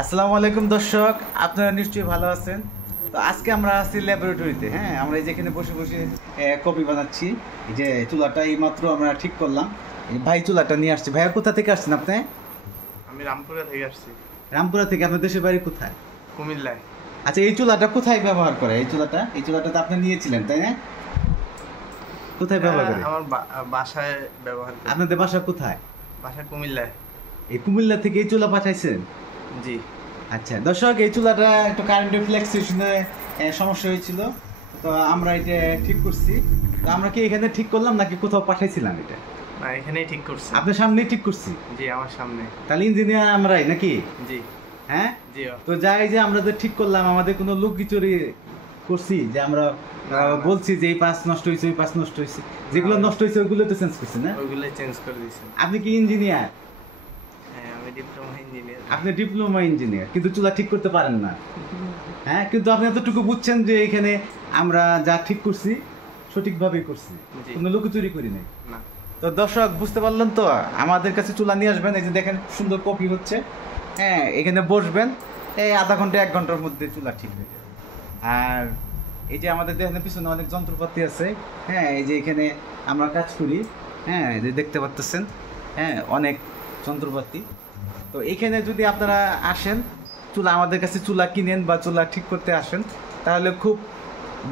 আসসালামু আলাইকুম দর্শক, আপনারা নিশ্চয়ই ভালো আছেন। তো আজকে আমরা আছি ল্যাবরেটরিতে। হ্যাঁ, আমরা এই যেখানে বসে বসে কপি বানাচ্ছি। এই যে চুলাটা এই মাত্র আমরা ঠিক করলাম। ভাই চুলাটা নিয়ে আসছি। ভাইয়া কোথা থেকে আসছেন আপনি? আমি রামপুরা থেকে আসছি। রামপুরা থেকে? আপনার দেশের বাড়ি কোথায়? কুমিল্লায়। আচ্ছা, এই চুলাটা কোথায় ব্যবহার করে? এই চুলাটা তো আপনি নিয়েছিলেন, তাই না? কোথায় ব্যবহার করে? আমার বাসায় ব্যবহার করি। আপনাদের বাসা কোথায়? বাসা কুমিল্লায়। এই কুমিল্লা থেকে এই চুলা পাঠাইছেন? জি। আচ্ছা দর্শক, এই চুলাটা একটু কারেন্টের ফ্লেক্সুয়েশনে সমস্যা হয়েছিল, তো আমরা এটা ঠিক করছি। তো আমরা কি এখানে ঠিক করলাম নাকি কোথাও পাঠাইছিলাম? এটা না, এখানেই ঠিক করছি। আপনার সামনেই ঠিক করছি? জি, আমার সামনে। তাহলে ইঞ্জিনিয়ার আমরাই নাকি? জি। হ্যাঁ জি। তো যাই, যে আমরা যে ঠিক করলাম, আমাদের কোনো লুকি চুরি করছি যে আমরা বলছি যে এই পাঁচ নষ্ট হয়েছে, ওই পাঁচ নষ্ট হয়েছে, যেগুলো নষ্ট হয়েছে ওইগুলো তো চেঞ্জ করছি না? ওইগুলোই চেঞ্জ করে দিয়েছেন। আপনি কি ইঞ্জিনিয়ার? হ্যাঁ, আমি ডিপ্লোমা ইঞ্জিনিয়ার। আপনি ডিপ্লোমা ইঞ্জিনিয়ার, কিন্তু চুলা ঠিক করতে পারেন না। হ্যাঁ, কিন্তু আপনি এতটুকু বুঝছেন যে এখানে আমরা যা ঠিক করছি সঠিকভাবেই করছি, কোনো লুকোচুরি করি নাই। না। তো দর্শক বুঝতে পারলেন তো, আমাদের কাছে চুলা নিয়ে আসবেন। এই যে দেখেন সুন্দর কপি হচ্ছে। হ্যাঁ, এখানে বসবেন, এই আধা ঘন্টা 1 ঘন্টার মধ্যে চুলা ঠিক হয়ে যাবে। আর এই যে আমাদের দেখেন পিছনে অনেক যন্ত্রপাতি আছে। হ্যাঁ, এই যে এখানে আমরা কাজ করি। হ্যাঁ, এই যে দেখতে পাচ্ছেন, হ্যাঁ অনেক যন্ত্রপাতি। তো এখানে যদি আপনারা আসেন, চুলা আমাদের কাছে চুলা কিনেন বা চুলা ঠিক করতে আসেন, তাহলে খুব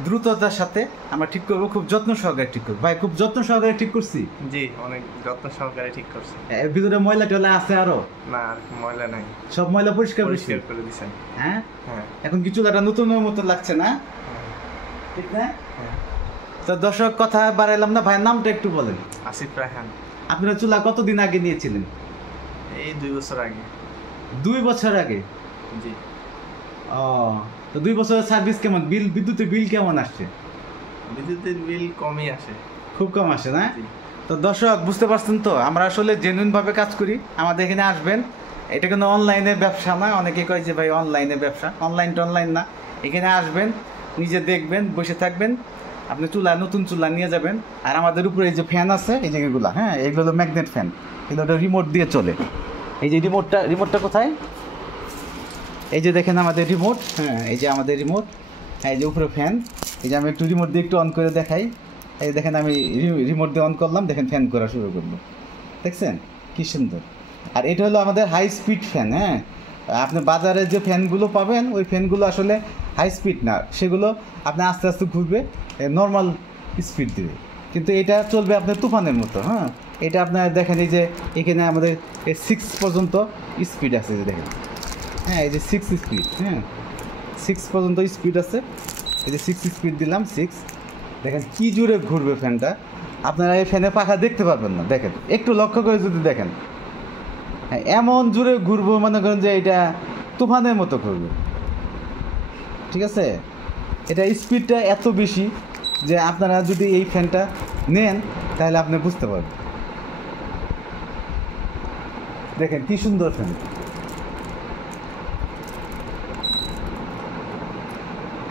দ্রুততার সাথে আমরা ঠিক করবো, খুব যত্ন সহকারে ঠিক করবো। ভাই খুব যত্ন সহকারে ঠিক করছি? জি, অনেক যত্ন সহকারে ঠিক করছি। এর ভিতরে ময়লা টয়লা আছে আরো? না, আর ময়লা নাই, সব ময়লা পরিষ্কার করে দিয়েছেন। হ্যাঁ। হ্যাঁ। এখন কি চুলাটা নতুনের মতো লাগছে না? ঠিক না? তো দর্শক কথা বাড়াইলাম না, ভাইয়ের নামটা একটু বলেন। আসিফ রায়হান। আপনারা চুলা কতদিন আগে নিয়েছিলেন? এই 2 বছর আগে। 2 বছর আগে? জি। ও, তো 2 বছরের সার্ভিস কেমন? বিদ্যুতের বিল কেমন আসছে? বিদ্যুতের বিল কমই আসে। খুব কম আসে না? তো দর্শক বুঝতে পারছেন তো, আমরা আসলে জেনুইন ভাবে কাজ করি। আমাদের এখানে আসবেন, এটা কোনো অনলাইনের ব্যবসা না। অনেকে কয় যে ভাই অনলাইনের ব্যবসা, অনলাইন না। এখানে আসবেন, নিজে দেখবেন, বসে থাকবেন, আপনি চুলা নতুন চুলা নিয়ে যাবেন। আর আমাদের উপরে এই যে ফ্যান আছে, এই জায়গাগুলো, হ্যাঁ এগুলো হলো ম্যাগনেট ফ্যান। এগুলো রিমোট দিয়ে চলে। এই যে রিমোটটা কোথায়? এই যে দেখেন আমাদের রিমোট। হ্যাঁ, এই যে আমাদের রিমোট। হ্যাঁ, এই যে উপরে ফ্যান। এই যে আমি একটু রিমোট দিয়ে একটু অন করে দেখাই। এই দেখেন আমি রিমোট দিয়ে অন করলাম, দেখেন ফ্যান করা শুরু করলো। দেখছেন কি সুন্দর? আর এটা হলো আমাদের হাই স্পিড ফ্যান। হ্যাঁ, আপনি বাজারে যে ফ্যানগুলো পাবেন, ওই ফ্যানগুলো আসলে হাই স্পিড না, সেগুলো আপনি আস্তে আস্তে ঘুরবে, নর্মাল স্পিড দিবে। কিন্তু এটা চলবে আপনার তুফানের মতো। হ্যাঁ, এটা আপনার দেখেন, এই যে এখানে আমাদের 6 পর্যন্ত স্পিড আছে, যে দেখেন। হ্যাঁ, এই যে 6 স্পিড। হ্যাঁ, 6 পর্যন্ত স্পিড আছে। এই যে 6 স্পিড দিলাম, 6। দেখেন কি জোরে ঘুরবে ফ্যানটা। আপনারা এই ফ্যানের পাখা দেখতে পারবেন না, দেখেন একটু লক্ষ্য করে যদি দেখেন। হ্যাঁ, এমন জোরে ঘুরবো, মনে করেন যে এটা তুফানের মতো ঘুরবে। ঠিক আছে, এটা স্পিডটা এত বেশি যে আপনারা যদি এই ফ্যানটা নেন তাহলে আপনি বুঝতে পারবেন। দেখেন কি সুন্দর ফ্যান,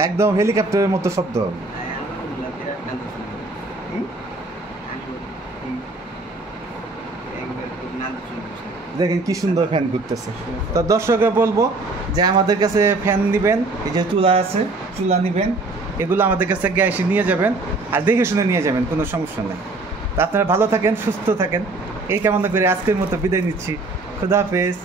একদম হেলিকপ্টারের মতো শব্দ। দেখেন কি সুন্দর ফ্যান ঘুরতেছে। তো দর্শকে বলবো যে আমাদের কাছে ফ্যান নেবেন, এই যে চুলা আছে, চুলা নেবেন, এগুলো আমাদের কাছে গ্যাসে নিয়ে যাবেন, আর দেখে শুনে নিয়ে যাবেন, কোনো সমস্যা নেই। তো আপনারা ভালো থাকেন, সুস্থ থাকেন, এই কামনা করে আজকের মতো বিদায় নিচ্ছি। খুদা হাফেজ।